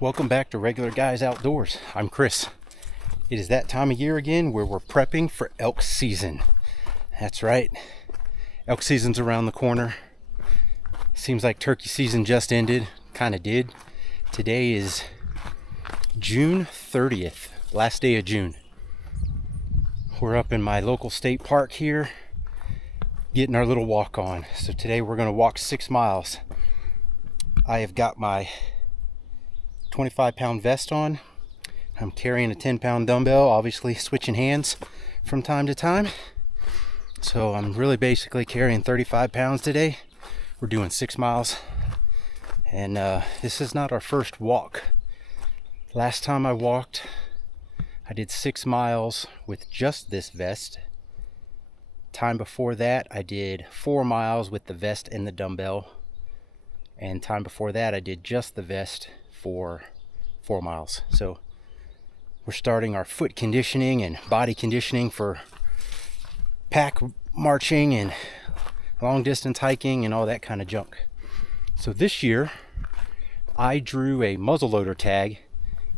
Welcome back to Regular Guys Outdoors. I'm Chris. It is that time of year again where we're prepping for elk season. That's right. Elk season's around the corner. Seems like turkey season just ended. Kind of did. Today is June 30th, last day of June. We're up in my local state park here, getting our little walk on. So today we're going to walk 6 miles. I have got my 25-pound vest on. I'm carrying a 10-pound dumbbell, obviously switching hands from time to time. So I'm really basically carrying 35 pounds today. We're doing 6 miles. And this is not our first walk. Last time I walked, I did 6 miles with just this vest. Time before that, I did 4 miles with the vest and the dumbbell. And time before that, I did just the vest for 4 miles. So we're starting our foot conditioning and body conditioning for pack marching and long distance hiking and all that kind of junk. So this year I drew a muzzleloader tag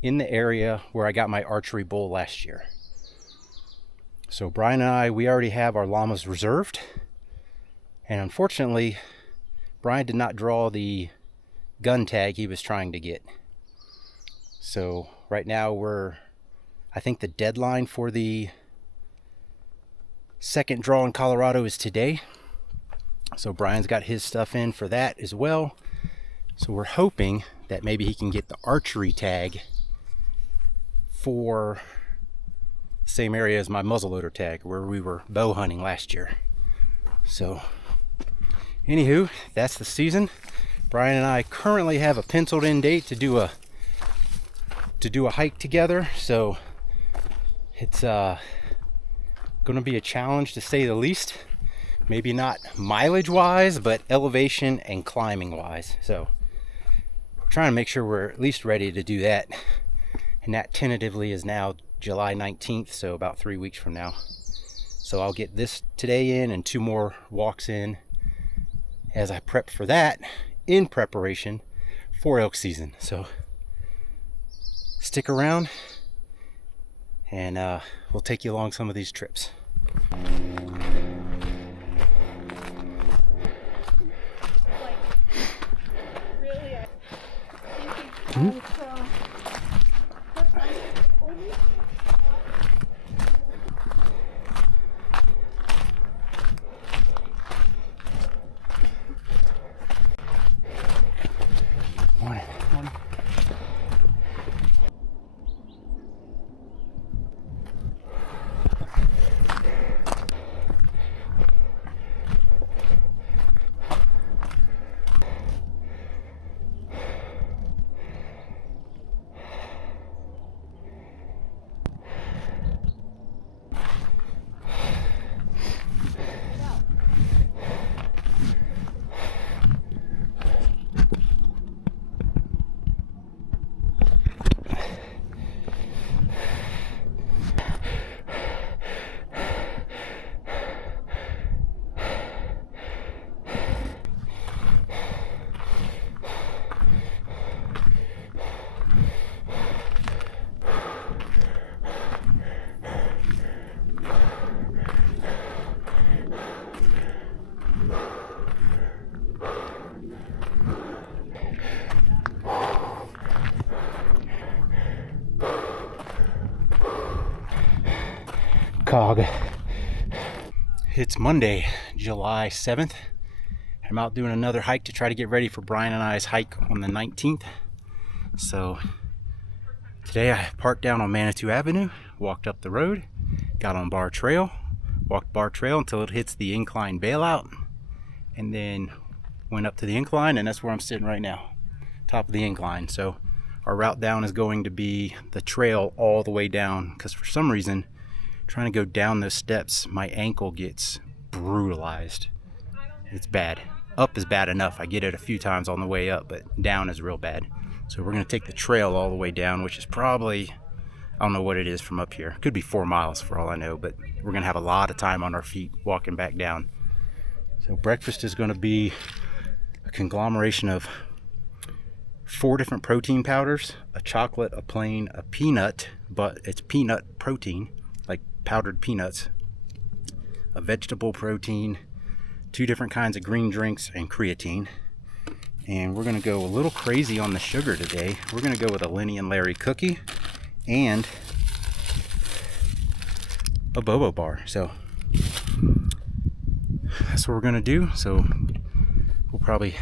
in the area where I got my archery bull last year. So Brian and I, we already have our llamas reserved, and unfortunately Brian did not draw the gun tag he was trying to get. So right now I think the deadline for the second draw in Colorado is today. So Brian's got his stuff in for that as well. So we're hoping that maybe he can get the archery tag for the same area as my muzzleloader tag where we were bow hunting last year. So anywho, that's the season. Brian and I currently have a penciled in date to do a hike together, so it's going to be a challenge to say the least. Maybe not mileage wise, but elevation and climbing wise. So we're trying to make sure we're at least ready to do that, and that tentatively is now July 19th, so about 3 weeks from now. So I'll get this today in and 2 more walks in as I prep for that, in preparation for elk season. So stick around and we'll take you along some of these trips. It's Monday, July 7th. I'm out doing another hike to try to get ready for Brian and I's hike on the 19th. So today I parked down on Manitou Avenue, walked up the road, got on Bar Trail, walked Bar Trail until it hits the incline bailout, and then went up to the incline, and that's where I'm sitting right now, top of the incline. So our route down is going to be the trail all the way down, because for some reason trying to go down those steps, my ankle gets brutalized. It's bad. Up is bad enough. I get it a few times on the way up, but down is real bad. So we're going to take the trail all the way down, which is probably, I don't know what it is from up here. Could be 4 miles for all I know, but we're going to have a lot of time on our feet walking back down. So breakfast is going to be a conglomeration of 4 different protein powders, a chocolate, a plain, a peanut, but it's peanut protein, like powdered peanuts, a vegetable protein, 2 different kinds of green drinks, and creatine. And we're going to go a little crazy on the sugar today. We're going to go with a Lenny and Larry cookie and a Bobo bar. So that's what we're going to do. So we'll probably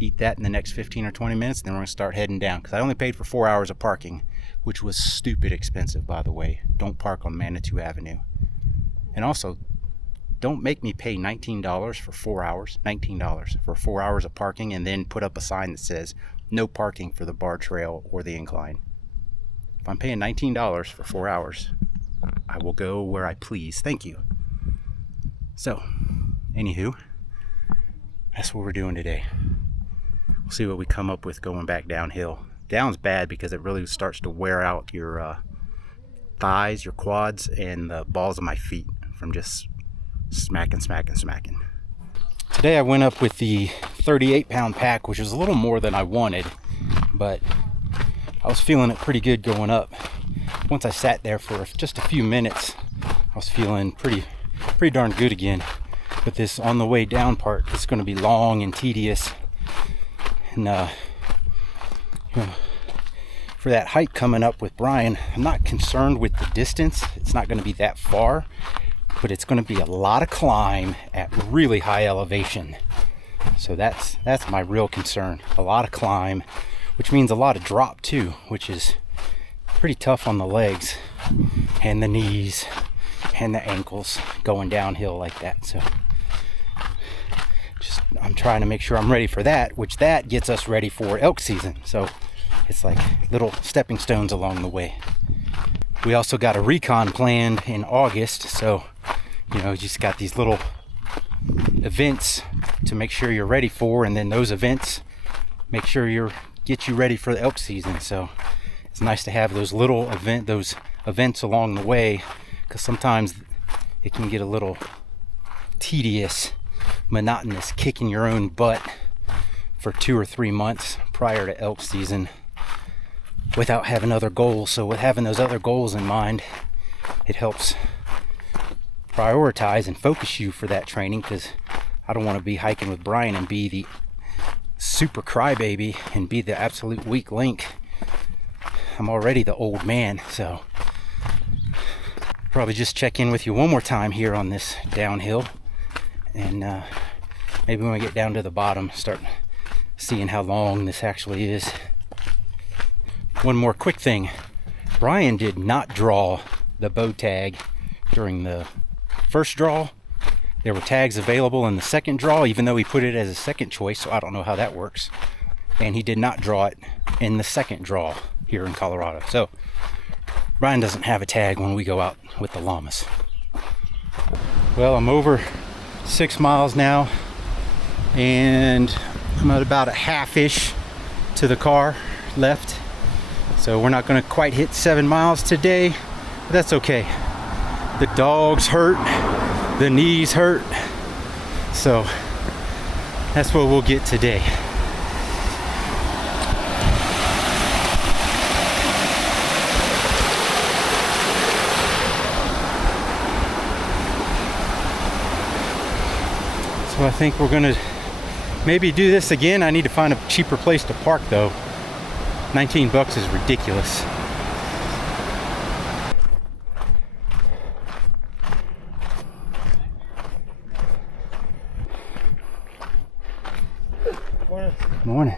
eat that in the next 15 or 20 minutes, and then we're going to start heading down, because I only paid for 4 hours of parking, which was stupid expensive, by the way. Don't park on Manitou Avenue. And also, don't make me pay $19 for 4 hours, $19 for 4 hours of parking, and then put up a sign that says no parking for the bar trail or the incline. If I'm paying $19 for 4 hours, I will go where I please. Thank you. So, anywho, that's what we're doing today. We'll see what we come up with going back downhill. Down's bad because it really starts to wear out your thighs, your quads, and the balls of my feet from just smacking. Today I went up with the 38-pound pack, which was a little more than I wanted, but I was feeling it pretty good going up. Once I sat there for just a few minutes, I was feeling pretty darn good again. But this on the way down part is going to be long and tedious. And for that hike coming up with Brian, I'm not concerned with the distance. It's not going to be that far, but it's going to be a lot of climb at really high elevation. So that's my real concern. A lot of climb, which means a lot of drop too, which is pretty tough on the legs and the knees and the ankles going downhill like that. So I'm trying to make sure I'm ready for that, which that gets us ready for elk season. So it's like little stepping stones along the way. We also got a recon planned in August, so you just got these little events to make sure you're ready for, and then those events make sure get you ready for the elk season. So it's nice to have those events along the way, because sometimes it can get a little tedious, monotonous, kicking your own butt for 2 or 3 months prior to elk season without having other goals. So with having those other goals in mind, it helps prioritize and focus you for that training, because I don't want to be hiking with Brian and be the super crybaby and be the absolute weak link. I'm already the old man, so probably just check in with you one more time here on this downhill, and maybe when we get down to the bottom, start seeing how long this actually is. One more quick thing. Brian did not draw the bow tag during the first draw. There were tags available in the second draw, even though he put it as a second choice, so I don't know how that works. And he did not draw it in the second draw here in Colorado. So Brian doesn't have a tag when we go out with the llamas. Well, I'm over 6 miles now, and I'm at about a half-ish to the car left. So we're not going to quite hit 7 miles today, but that's okay. The dogs hurt, the knees hurt, so that's what we'll get today. So I think we're gonna maybe do this again. I need to find a cheaper place to park though. $19 is ridiculous. Morning.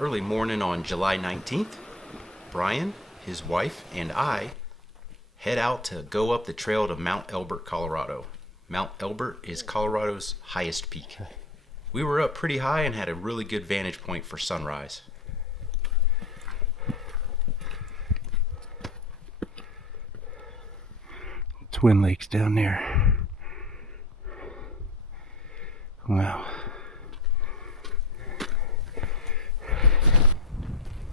Early morning on July 19th, Brian, his wife, and I head out to go up the trail to Mount Elbert, Colorado. Mount Elbert is Colorado's highest peak. We were up pretty high and had a really good vantage point for sunrise. Twin Lakes down there. Wow.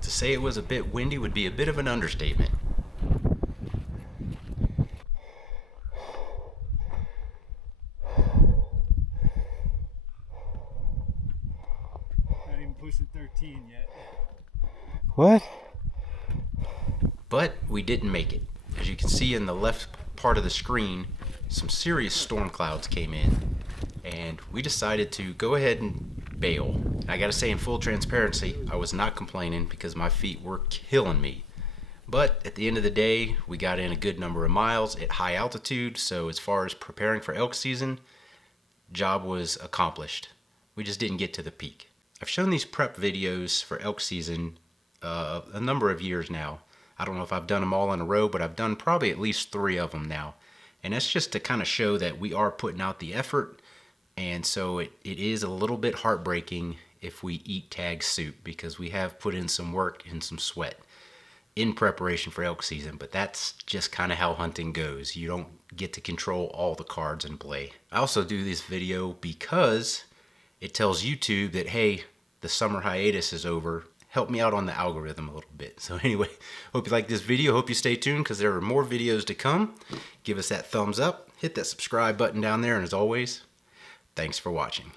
To say it was a bit windy would be a bit of an understatement. Not even pushing 13 yet. What? But we didn't make it. As you can see in the left part of the screen, some serious storm clouds came in, and we decided to go ahead and bail. I gotta say, in full transparency, I was not complaining because my feet were killing me. But at the end of the day, we got in a good number of miles at high altitude, so as far as preparing for elk season, job was accomplished. We just didn't get to the peak. I've shown these prep videos for elk season a number of years now. I don't know if I've done them all in a row, but I've done probably at least 3 of them now. And that's just to kind of show that we are putting out the effort. And so it is a little bit heartbreaking if we eat tag soup, because we have put in some work and some sweat in preparation for elk season. But that's just kind of how hunting goes. You don't get to control all the cards in play. I also do this video because it tells YouTube that, hey, the summer hiatus is over. Help me out on the algorithm a little bit. So anyway, hope you like this video. Hope you stay tuned because there are more videos to come. Give us that thumbs up. Hit that subscribe button down there. And as always, thanks for watching.